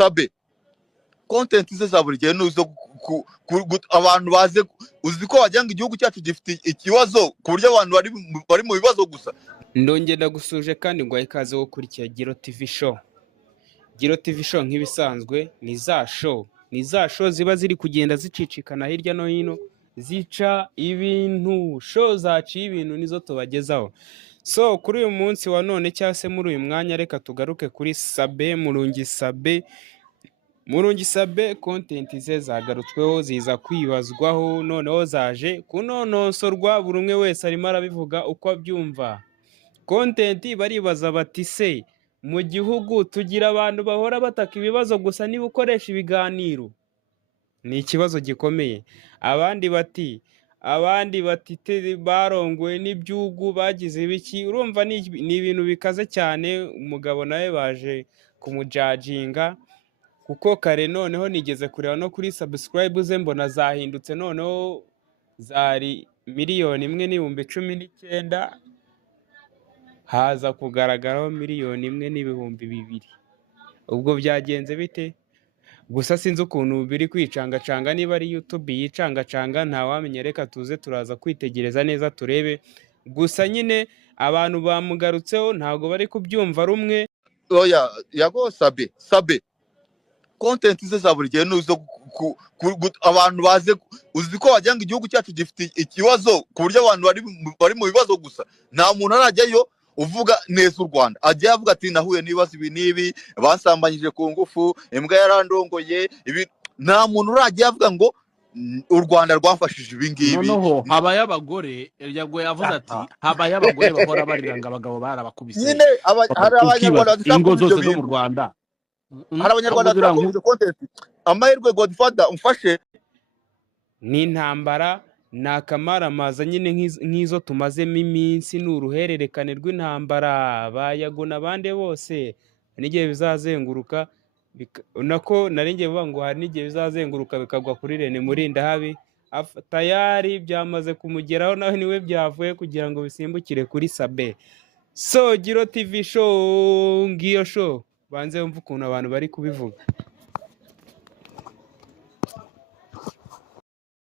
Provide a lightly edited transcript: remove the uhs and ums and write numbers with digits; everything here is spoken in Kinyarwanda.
sabe content ze za buri gihe nuzo abantu baze uzi ko wagira ngo igihugu cyacu gifite ikibazo ku buryo abantu bari mu bibazo gusa. Ndongera gusuje kandi ngo ikaze wo kurikira Giro TV show. Giro TV show nk'ibisanzwe ni za show ziba ziri kugenda zicicikana hirya no hino, zica ibintu, show zaciye ibintu nizo tubagezaho. So kuri uyu munsi wa none cyangwa se muri uyu mwanya reka tugaruke kuri Sabe Murungi Sabe. Content ze zagarutsweho ziza kwibazwaho, noneho zaje kunonosorwa, buri umwe wese arimo arabivuga uko abyumva. Content baribaza bati se mu gihugu tugira abantu bahora bataka ibibazo gusa niba ukoresha ibiganiro? Ni ikibazo gikomeye. Abandi bati barongowe n'ibyugu bagize ibiki. Urumva ni ibintu bikaze cyane. Umugabo nawe baje kumujajinga kuko kare noneho nigeze kureba no kuri subscribe ze mbona zahindutse, noneho zari 1,19,000 haza kugaragaraho 1,200,000. Ubwo byagenze bite? Gusa sinzi ukuntu biri kwicangacanga, niba ari YouTube yicangacanga ntawamenya. Reka tuze turaza kwitegereza neza turebe. Gusa nyine abantu bamugarutseho ntago bari kubyumva rumwe. Oya yago sabe content ze za buri gihe nuzo abantu baze uzi ko wagira ngo igihugu cyacu gifite ikibazo ku buryo abantu bari mu bibazo gusa. Nta muntu arajyayo uvuga neza u Rwanda, ajya avuga ati nahuye n'ibibazo ibi n'ibi, basambanyije ku ngufu, imbwa yarandongoye ibi. Nta muntu urajya avuga ngo u Rwanda rwafashije ibi ngibi. Noneho habaye abagore yago yavuze ati habaye abagore bahora bariranga abagabo barabakubise. Nyine hari abanyarwanda ingo zose zo mu Rwanda, hari abanyarwanda bakunze content. Amahirwe Godfather umfashe n'intambara nakamaramaza nyine nk'izo tumazemo iminsi, n'uruhererekane rw'intambara bayago n'abandi bose. N'igihe bizazenguruka nako naringiye vuga ngo hari n'igihe bizazenguruka bikagwa kuri Rene Murindahabi. Tayari byamaze kumugeraho, nawe niwe byavuye kugira ngo bisimbukire kuri Sabe. So Giro TV show ngiyo show, banze wumva ukuntu abantu bari kubivuga.